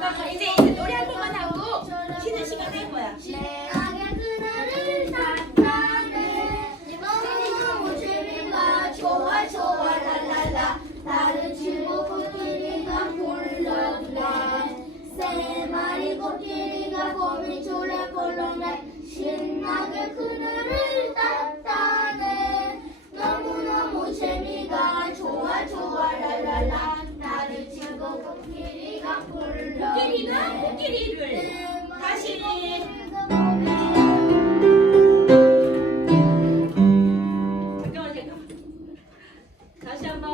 자, 이제 이제 노래 한 번만 하고 쉬는 시간 할 거야. 걸러내 신나게 그 ちゃんば